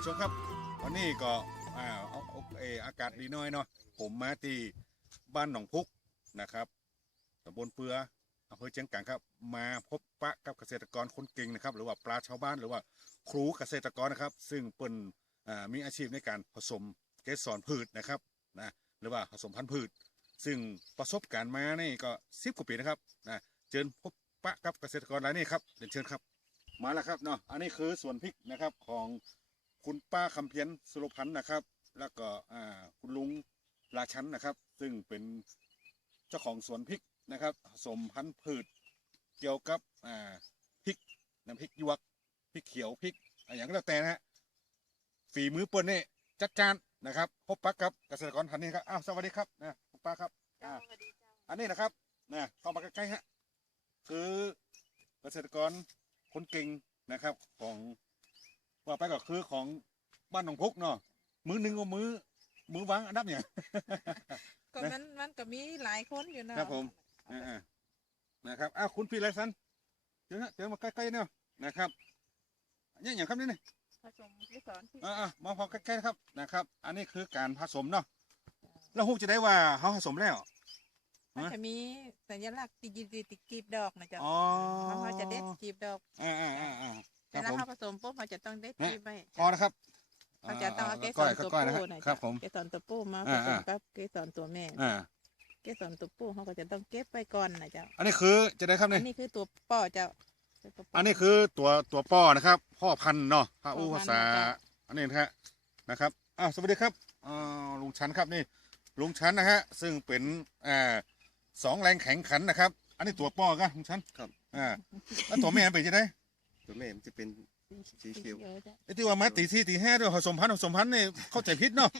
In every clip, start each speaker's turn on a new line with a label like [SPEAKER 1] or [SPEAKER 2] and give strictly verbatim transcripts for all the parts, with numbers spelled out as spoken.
[SPEAKER 1] ผู้ชมครับวันนี้ก็อ่าเอาเอาเอออากาศดีน้อยเนาะผมมาที่บ้านหนองพุกนะครับตำบลเปืออำเภอเชียงกางครับมาพบปะกับเกษตรกรคนเก่งนะครับหรือว่าปลาชาวบ้านหรือว่าครูเกษตรกรนะครับซึ่งเป็นอ่ามีอาชีพในการผสมเกสรพืชนะครับนะหรือว่าผสมพันธุ์พืชซึ่งประสบการณ์มานี่ก็สิบกว่าปีนะครับนะเชิญพบปะกับเกษตรกรรายนี้ครับเรียนเชิญครับมาแล้วครับเนาะอันนี้คือสวนพริกนะครับของคุณป้าคำเพียรสุรพันธ์นะครับแล้วก็อ่าคุณลุงราชันนะครับซึ่งเป็นเจ้าของสวนพริกนะครับผสมพันธุ์พืชเกี่ยวกับอ่าพริกน้ำพริกหยวกพริกเขียวพริกอะไรอย่างก็แล้วแต่นะฮะฝีมือเปิ้ลนี่จัดจานนะครับพบปะกับเกษตรกรท่านนี้ครับอ้าวสวัสดีครับนะคุณป้าครับอ่าอันนี้นะครับนะเข้ามาใกล้ๆฮะคือเกษตรกรคนเก่งนะครับของว่าไปก็คือของบ้านหนองพุกเนาะมือหนึ่งก็มือมือวางอันดับเนี่ย
[SPEAKER 2] ก็มันมันก็มีหลายคนอยู่นะครับ
[SPEAKER 1] ผมอ่านะครับอ้าวคุณพี่ไรสันเจอฮะเจอมาใกล้ๆเนาะนะครับนี่อย่างครับนี่นี่
[SPEAKER 2] ผสมที่สอนที่
[SPEAKER 1] อ่ามาพอใกล้ๆนะครับนะครับ อันนี้คือการผสมเนาะแล้วฮู้จะได้ว่าเขาผสมแล้ว
[SPEAKER 2] มันจะมีสัญลักษณ์ติดติดติดกีบดอกนะจ๊ะ
[SPEAKER 1] อ๋อ
[SPEAKER 2] เขาเขาจะเด็ดกีบดอก
[SPEAKER 1] อ่าอ่าอ่าอ่าค
[SPEAKER 2] เว
[SPEAKER 1] รับ
[SPEAKER 2] ลา
[SPEAKER 1] ผม
[SPEAKER 2] เขาผสมปุ๊บเขาจะต้องเด็ดกีบไว้
[SPEAKER 1] พอนะครับ
[SPEAKER 2] เขาจะต้องเอาเกส
[SPEAKER 1] ก้อย
[SPEAKER 2] รตัว
[SPEAKER 1] ก้อยนะ
[SPEAKER 2] ผู้นะ
[SPEAKER 1] ครั
[SPEAKER 2] จ๊ะ
[SPEAKER 1] บผม
[SPEAKER 2] เกสรตัวผู้มาผ
[SPEAKER 1] อ่า
[SPEAKER 2] สม
[SPEAKER 1] อ่า
[SPEAKER 2] กับเกสรตัวแม่
[SPEAKER 1] อ่า
[SPEAKER 2] เกสรตัวผู้เขาก็จะต้องเก็บไว้ก่อนนะจ๊ะ
[SPEAKER 1] อันนี้คือจะได้ครับ
[SPEAKER 2] อั
[SPEAKER 1] นี่
[SPEAKER 2] นนี้คือตัวป่อเจ้าตัวป่
[SPEAKER 1] อันนี้คือตัวตัวป้อนะครับ พ่อพันธุ์เนาะพระอู้
[SPEAKER 2] พ่อ
[SPEAKER 1] ภา
[SPEAKER 2] พันธุ์
[SPEAKER 1] ษา
[SPEAKER 2] นะจ๊ะ
[SPEAKER 1] อันนี้นะฮะนะครับอ้าวสวัสดีครับอ่าลุงชันครับนี่ลุงชันนะฮะซึ่งเป็นอ่าสองแรงแข็งขันนะครับ อันนี้ตัวป้อกันลุงชัน
[SPEAKER 3] ครับ
[SPEAKER 1] อ่าแล้วตัวแม่เป็นจะได้
[SPEAKER 3] ตัวแม่มันจะเป็น สีเขียว
[SPEAKER 2] จ้ะ
[SPEAKER 1] ไอ้ที่ว่ามาตีสี่ตีห้าด้วยผสมพันธุ์ผสมพันธุ์นี่เข้าใจผิดเนาะ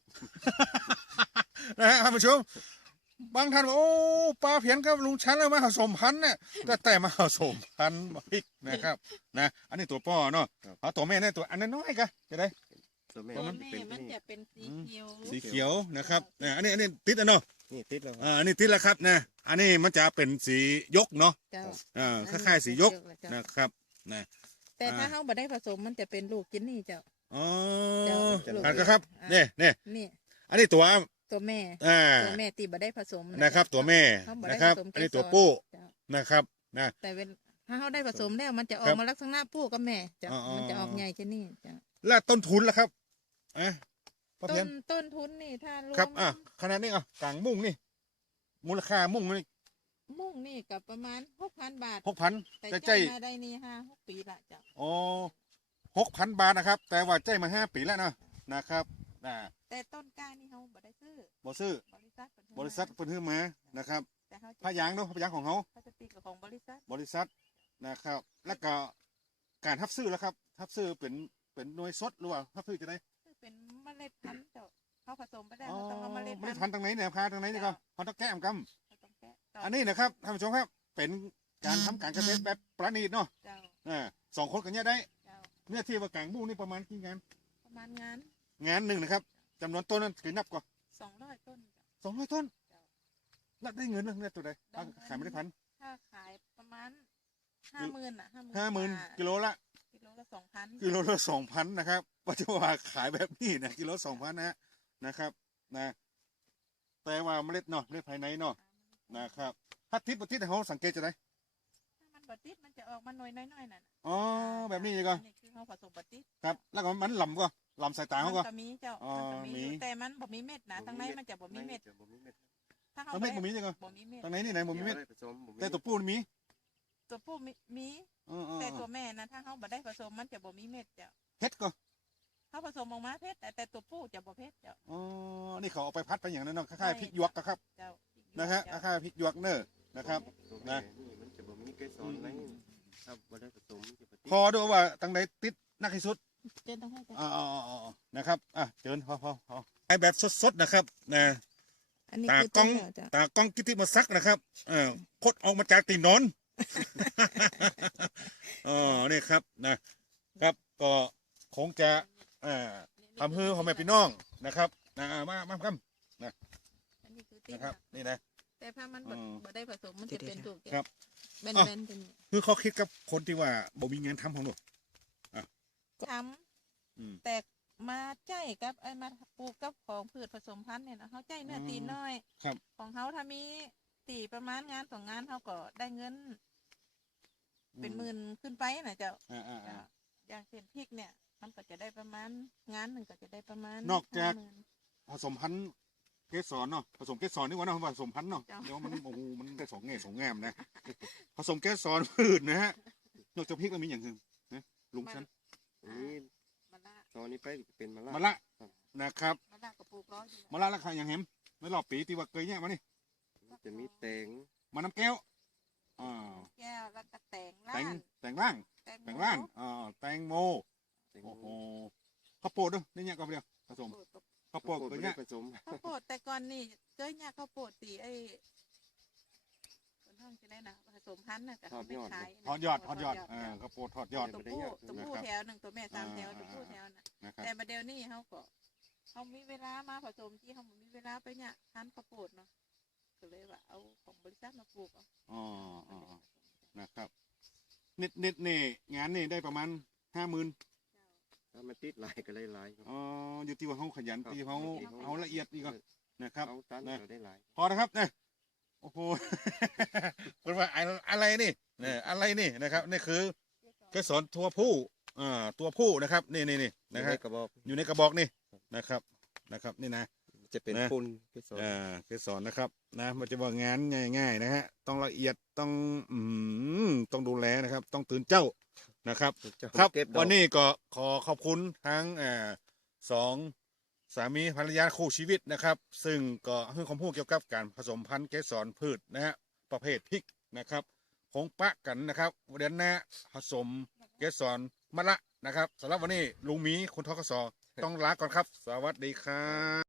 [SPEAKER 1] นะฮะท่านผู้ชมบางท่านบอกโอ้ป้าเพียนกับลุงชันแล้วมาผสมพันธุ์เนี่ยก็แต่มาผสมพันธุ์พริกนะครับนะอันนี้ตัวป้อเนาะเอาตัวแม่เนี่ยตัวอันนั้นน้อยๆกันจะได้
[SPEAKER 3] ตัวแม่
[SPEAKER 2] ตัว
[SPEAKER 3] มัน
[SPEAKER 2] แม่
[SPEAKER 3] เป็น
[SPEAKER 2] มัน
[SPEAKER 3] นี่
[SPEAKER 2] จะเป็นสีเขียว
[SPEAKER 1] สีเขียวนะครับเนี่ยอันนี้อันนี้ติดอ่ะเนาะ
[SPEAKER 3] นี่ติดแล้วครับ
[SPEAKER 1] อ่าอันนี้ติดแล้วครับนะอันนี้มันจะเป็นสียกเนาะ
[SPEAKER 2] เจ้า
[SPEAKER 1] อ่าคล้ายๆสียก
[SPEAKER 2] เจ้า
[SPEAKER 1] นะครับนะ
[SPEAKER 2] แต่ถ้า
[SPEAKER 1] อ่า
[SPEAKER 2] เขาบ่ได้ผสมมันจะเป็นลูกจินนี่เจ้า
[SPEAKER 1] อ๋อ
[SPEAKER 2] เจ้า
[SPEAKER 1] อันก็ครับเนี่ยเนี่ย
[SPEAKER 2] นี่
[SPEAKER 1] อันนี้ตัว
[SPEAKER 2] ตัวแม่
[SPEAKER 1] อ่า
[SPEAKER 2] ตัวแม่ตีบ่ได้ผสม
[SPEAKER 1] นะครับ ตัวแม่
[SPEAKER 2] เขาบ่ได้
[SPEAKER 1] นะครับ
[SPEAKER 2] ผสม
[SPEAKER 1] อันนี้
[SPEAKER 2] เกสร
[SPEAKER 1] ตัวผู้
[SPEAKER 2] เจ้า
[SPEAKER 1] นะครับนะ
[SPEAKER 2] แต่เวลาถ้าเขาได้ผสมแล้วมันจะออ
[SPEAKER 1] ครั
[SPEAKER 2] ก
[SPEAKER 1] บ
[SPEAKER 2] มาลักษณะผู้กับแม่เจ้า
[SPEAKER 1] อ๋ออ๋อ
[SPEAKER 2] มันจะออกใหญ่ชนี่เจ้า
[SPEAKER 1] แล้วต้นทุนล่ะครับอ่ะป้า
[SPEAKER 2] ต้
[SPEAKER 1] เพีย
[SPEAKER 2] น
[SPEAKER 1] น
[SPEAKER 2] ต้นทุนนี่ถ้ารว
[SPEAKER 1] ครับ
[SPEAKER 2] ม
[SPEAKER 1] อ่ะขนาดนี้อ่ะกลางมุ่งนี่ มูลค่ามุ่งนี่
[SPEAKER 2] มุ่งนี่กับประมาณหกพันบาท
[SPEAKER 1] หกพัน
[SPEAKER 2] แต่
[SPEAKER 1] แต่
[SPEAKER 2] ใจ
[SPEAKER 1] ใจ
[SPEAKER 2] มาได้นี่ห้าหกปีละเจ้า
[SPEAKER 1] อ๋อหกพันบาทนะครับ แต่ว่าใจมาห้าปีแล้วนะนะครับอ่า
[SPEAKER 2] แต่ต้นกล้านี่เขาบ่ได้ซื้อ
[SPEAKER 1] บ่ซื้อบ
[SPEAKER 2] ริษัทเพิ่น
[SPEAKER 1] บริษัทเพิ่นซื้อมานะครับ
[SPEAKER 2] แต่เขาจะ
[SPEAKER 1] พายางเนาะพายางของเขา
[SPEAKER 2] เขาจะติดกับของบริษัท
[SPEAKER 1] บริษัทนะครับ แล้วก็การทับซื้อแล้วครับ ทับซื้อเป็นเป็นหน่วยสดหรือว่าทับซื้อจะได้
[SPEAKER 2] คือเป็นเมล็ดพันธุ์เจ้าเขาผสมไปได้
[SPEAKER 1] อ๋อ
[SPEAKER 2] เขาต้องเอาเมล็ด
[SPEAKER 1] ไม่ได้
[SPEAKER 2] พั
[SPEAKER 1] พัน
[SPEAKER 2] นธุ์
[SPEAKER 1] ธุ์ทางไหนเนี่ยพาทางไหนนี่ก็พันธุ์ตะแก้มก
[SPEAKER 2] เขาต้องแกะ
[SPEAKER 1] ำอันนี้นะครับท่านผู้ชมครับ เป็นการทำการเกษตรแบบประณีตเนาะ
[SPEAKER 2] เจ้า
[SPEAKER 1] อ่าสองคนกันเนี่ยได้
[SPEAKER 2] เจ้า
[SPEAKER 1] เนี่ยที่ว่ากลางมุ่งนี่ประมาณกี่งาน
[SPEAKER 2] ประมาณงาน
[SPEAKER 1] งานหนึ่งนะครับจำนวนต้นนั้นคือนับก่อน
[SPEAKER 2] สองร้อยต้นเจ้า
[SPEAKER 1] สองร้อยต้น
[SPEAKER 2] เจ้า
[SPEAKER 1] แล้วได้เงินเรื่องเนี่ยตัวใด
[SPEAKER 2] ได้เงิน
[SPEAKER 1] ขายไม่ได้พัน
[SPEAKER 2] ถ้าขายประมาณห้าหมื่นอ่ะห้าหมื่น
[SPEAKER 1] ห้าหมื่นกิโลละ
[SPEAKER 2] กิโลละสองพัน
[SPEAKER 1] กิโลละสองพันนะครับปัจจุบันขายแบบนี้นะกิโลสองพันนะฮะนะครับนะแต่ว่าเมล็ดเนาะเมล็ดภายในเนาะนะครับถ้าทิศประทิศเขาสังเกตจะได้
[SPEAKER 2] ถ้ามันบดติดมันจะออกมาหน่อยน้อยๆน่ะ
[SPEAKER 1] อ๋อแบบนี้ก็
[SPEAKER 2] อันนี้คือเขาผสมบดติด
[SPEAKER 1] ครับ แล้วก็มันลำก็ลำสายตาเขาก็
[SPEAKER 2] มันก็มีเจ้า
[SPEAKER 1] อ๋อ
[SPEAKER 2] มันก็มี
[SPEAKER 1] มี
[SPEAKER 2] อยู่แต่มันบ่มีเม็ดนะทั้งในมันจะบ่มีเม็ด
[SPEAKER 3] จะบ่มีเม็ด
[SPEAKER 2] ถ้าเขา
[SPEAKER 1] ตรงนี้ผมมีนี่ก็
[SPEAKER 2] บ่มีเม็ด
[SPEAKER 1] ตรงไหนนี่ไหนผมมีเม็ด
[SPEAKER 3] ได้ผสมบ่มี
[SPEAKER 1] แต่ตัวปูนมี
[SPEAKER 2] ตัวผู้มีมี
[SPEAKER 1] อ๋ออ๋อ
[SPEAKER 2] แต่
[SPEAKER 1] อ๋
[SPEAKER 2] ตั
[SPEAKER 1] อ
[SPEAKER 2] วแม่นะถ้าเขาบ่ได้ผสมมันจะบ่มีเม็ดเจ้า
[SPEAKER 1] เพชรก็
[SPEAKER 2] เขาผสมออกมาเพชรแต่แต่ตัวผู้จะบ่เพชรเจ้า
[SPEAKER 1] อ๋อนี่เขาเอาไปพัดไปอย่างนั้นเนาะคล้ายๆพริกหยวกอะครับ
[SPEAKER 2] เจ้า
[SPEAKER 1] นะฮะคล้ายๆพริกหยวกเนอะนะครับ
[SPEAKER 3] ตัวแม่นี่มันจะบ่มีเกสรไหนถ้าบ่ได้ผสมมันจะบ่ติด
[SPEAKER 1] พอดูว่าตั้งไหนติดนักที่สุด
[SPEAKER 2] เจนต้องให้เจ้า
[SPEAKER 1] อ๋ออ๋ออ๋อนะครับ อ่ะเจิญพอพอพอไอแบบสดๆนะครับนะ
[SPEAKER 2] อันนี้
[SPEAKER 1] ตา
[SPEAKER 2] คือก
[SPEAKER 1] ล้
[SPEAKER 2] ต้
[SPEAKER 1] อน ง
[SPEAKER 2] เจ้า
[SPEAKER 1] ตากล้องกิติมาซักนะครับเออคดออกมาจากตีนนอน อ๋อนี่ครับนะครับ ก็คงจะเอ่อทำให้พ่อแม่พี่น้องนะครับนะมามาครับ
[SPEAKER 2] อันนี้คือติด
[SPEAKER 1] นะครับ นี่นะ
[SPEAKER 2] แต่ถ้ามันบ่
[SPEAKER 1] อืม
[SPEAKER 2] บ่ได้ผสมมันจะเป็นถูก
[SPEAKER 1] ครับ
[SPEAKER 2] แบน
[SPEAKER 1] อ้าว
[SPEAKER 2] แบนเป็น
[SPEAKER 1] คือเขาคิดกับคนที่ว่าบ่มีงานทำของหนู
[SPEAKER 2] ท
[SPEAKER 1] อืม
[SPEAKER 2] แต่มาใจกับไอ้มาปลูกกับของพืชผสมพันธุ์เนี่ยนะเขาใจเนื้อตีนน้อย
[SPEAKER 1] ครับ
[SPEAKER 2] ของเขาถ้ามีตีประมาณงานสองงานเขาก็ได้เงิน เป็นหมื่นขึ้นไปนะเจ้า
[SPEAKER 1] อ่าอ่า
[SPEAKER 2] เจ้า
[SPEAKER 1] อ่า
[SPEAKER 2] อย่างเช่นพริกเนี่ย มันก็จะได้ประมาณงานหนึ่งก็จะได้ประมาณ
[SPEAKER 1] นอกจาก
[SPEAKER 2] ห้หมื่น
[SPEAKER 1] ผสมพันธุ์เกสรเนาะผสมเกสรนี่ว่าเนาะผสมพันธุ์เนาะ
[SPEAKER 2] จ้ะ
[SPEAKER 1] เดี๋ยวมันโอ้โหมันได้สองแง่สองแง่มนะ ผสมเกสรพืชนะฮะนอกจากพริกแล้วมีอย่างอื่นนะลุงชั้น
[SPEAKER 3] อันนี้
[SPEAKER 2] มะละ
[SPEAKER 3] ตอนนี้ไปจะเป็นมะละ
[SPEAKER 1] มะละนะครับ
[SPEAKER 2] มะละก็ปลูกร้อยอยู่
[SPEAKER 1] มะละราคาอย่างเห็มในรอบปีที่ว่าเคยเนี่ยมานี่
[SPEAKER 3] จะมีแตง
[SPEAKER 1] มะน้ำแก้วอ่า
[SPEAKER 2] แก้วแล้วก็แตง
[SPEAKER 1] แต
[SPEAKER 2] ล้าง น
[SPEAKER 1] แตงล่าง
[SPEAKER 2] แตง
[SPEAKER 1] แตงล่างอ่าแตงโม
[SPEAKER 3] แตง
[SPEAKER 1] โอ้โหข้าวโพดด้วยนี่เนี่ยก็เดียวผสม
[SPEAKER 2] โพดกับ
[SPEAKER 1] ข้าวโพ
[SPEAKER 3] โป
[SPEAKER 1] ด
[SPEAKER 3] รด
[SPEAKER 1] เคย
[SPEAKER 3] ไม่
[SPEAKER 1] เนี่
[SPEAKER 3] ได้
[SPEAKER 1] ย
[SPEAKER 3] ผสม
[SPEAKER 2] ข้าวโพดแต่ก่อนนี่เคยเนี่ยข้าวโพดตีไอ้คนท้องจะได้นะผสมพันธุ์นะแต่เขาไม่ขายนะ
[SPEAKER 1] ทอดยอดทอดยอดอ่าข้าวโพดทอดยอด
[SPEAKER 2] ตัวผู้ตัวผู้แถวหนึ่งตัวแม่สามแถวตัวผู้แถวน่ะ
[SPEAKER 1] นะครับ
[SPEAKER 2] แต่มาเดี๋ยวนี้เขาก็เขามีเวลามาผสมที่เขาบ่มีเวลาไปเนี่ยทานข้าวโพดเนาะก็เลยว่าเอาของบริษัทมาปลูกเอา
[SPEAKER 1] อ๋ออ๋ออ๋อนะครับนิดนิดนี่งานนี่ได้ประมาณห้าหมื่น
[SPEAKER 3] ถ้ามันติดหลายก็ได้หลายครับ
[SPEAKER 1] อ๋ออยู่ที่ว่าเขาขยันที่เขาเขาละเอียดนี่ก็นะครับ
[SPEAKER 3] เอาตัน
[SPEAKER 1] นะ
[SPEAKER 3] ก็ได้หลาย
[SPEAKER 1] พอนะครับเนี่ยโอ้โห เป็นว่าอะไรอะไรนี่เนี่ยอะไรนี่นะครับนี่คือเกสรตัวผู้อ่าตัวผู้นะครับนี่นี่นี่นะครับ
[SPEAKER 3] กระบอก
[SPEAKER 1] อยู่ในกระบอกนี่นะครับนะครับนี่นะ
[SPEAKER 3] จะเป็น
[SPEAKER 1] นะ
[SPEAKER 3] ปุนเกสร
[SPEAKER 1] อ่าเกสรนะครับนะมันจะว่างานง่ายๆนะฮะต้องละเอียดต้องอืมต้องดูแลนะครับ ต้องตื่นเจ้านะครับ
[SPEAKER 3] จะ
[SPEAKER 1] ครับ
[SPEAKER 3] เก็บดอก
[SPEAKER 1] วันนี้ก็ขอขอบคุณทั้งเอ่อสองสามีภรรยาคู่ชีวิตนะครับ ซึ่งก็ให้ความรู้เกี่ยวกับการผสมพันธุ์เกสรพืชนะฮะประเภทพริกนะครับคงปะกันนะครับเดือนหน้าผสมเกสรมะละนะครับสำหรับวันนี้ลุงหมีคุณทกศต้องลาก่อนครับ สวัสดีครับ